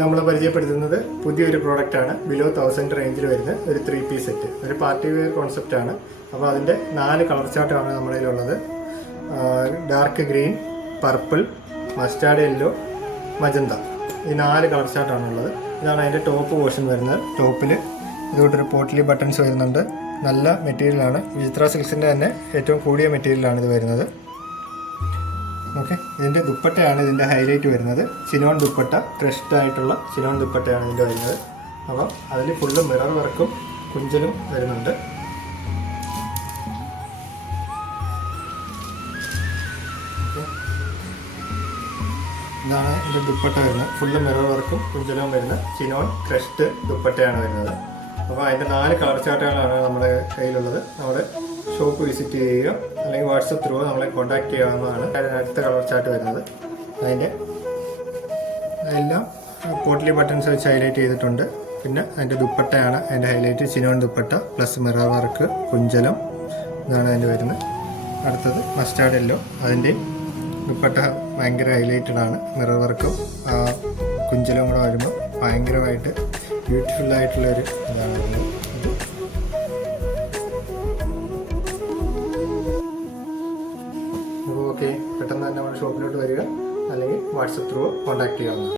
നമ്മൾ പരിചയപ്പെടുത്തുന്നത് പുതിയൊരു പ്രോഡക്റ്റാണ്. ബിലോ 1000 റേഞ്ചിൽ വരുന്ന ഒരു 3 പീസ് സെറ്റ്. ഒരു പാർട്ടി വെയർ കോൺസെപ്റ്റാണ്. അപ്പോൾ അതിൻ്റെ 4 കളർ ചാർട്ടാണ് നമ്മുടെ കയ്യിലുള്ളത്. Dark green, purple, mustard yellow, magenta. ഈ 4 കളർ ചാർട്ടാണുള്ളത്. ഇതാണ് അതിൻ്റെ ടോപ്പ് പോർഷൻ വരുന്നത്. ടോപ്പിൽ ഇതുകൊണ്ടൊരു പോട്ട്ലി ബട്ടൺസ് വരുന്നുണ്ട്. നല്ല മെറ്റീരിയലാണ്. വിചിത്ര സിൽക്സിൻ്റെ തന്നെ ഏറ്റവും കൂടിയ മെറ്റീരിയലാണ് ഇത് വരുന്നത്. ഓക്കെ, ഇതിൻ്റെ ദുപ്പട്ടയാണ് ഇതിൻ്റെ ഹൈലൈറ്റ് വരുന്നത്. ചിനോൺ ദുപ്പട്ട, ക്രഷ്ഡ് ആയിട്ടുള്ള ചിനോൺ ദുപ്പട്ടയാണ് ഇതിൻ്റെ വരുന്നത്. അപ്പം അതിൽ ഫുള്ള് മിറർ വർക്കും കുഞ്ചലും വരുന്നുണ്ട്. ഇതാണ് ഇതിൻ്റെ ദുപ്പട്ട വരുന്നത്. ഫുള്ള് മിറർ വർക്കും കുഞ്ചലവും വരുന്ന ചിനോൺ ക്രഷ്ഡ് ദുപ്പട്ടയാണ് വരുന്നത്. അപ്പോൾ അതിൻ്റെ 4 കളർ ചാർട്ടുകളാണ് നമ്മുടെ കയ്യിലുള്ളത്. നമ്മൾ ഷോപ്പ് വിസിറ്റ് ചെയ്യുക അല്ലെങ്കിൽ വാട്സപ്പ് ത്രൂ നമ്മളെ കോൺടാക്ട് ചെയ്യാവുന്നതാണ്. അടുത്ത കളർ ചാർട്ട് വരുന്നത് അതിൻ്റെ എല്ലാം പോട്ട്ലി ബട്ടൺസ് വെച്ച് ഹൈലൈറ്റ് ചെയ്തിട്ടുണ്ട്. പിന്നെ അതിൻ്റെ ദുപ്പട്ടയാണ് അതിൻ്റെ highlight. Chinon dupatta plus mirror work, കുഞ്ചലം, ഇതാണ് അതിൻ്റെ വരുന്നത്. അടുത്തത് മസ്റ്റാർഡ് യെല്ലോ. അതിൻ്റെയും ദുപ്പട്ട ഭയങ്കര ഹൈലൈറ്റഡ് ആണ്. മിറർ വർക്കും കുഞ്ചലവും കൂടെ വരുമ്പോൾ ഭയങ്കരമായിട്ട് ബ്യൂട്ടിഫുള്ളായിട്ടുള്ളൊരു ഇതാണ് വരുന്നത്. അപ്പോൾ ഓക്കെ, പെട്ടെന്ന് തന്നെ നമ്മുടെ ഷോപ്പിലോട്ട് വരിക അല്ലെങ്കിൽ വാട്സപ്പ് ത്രൂ കോൺടാക്ട് ചെയ്യാവുന്നതാണ്.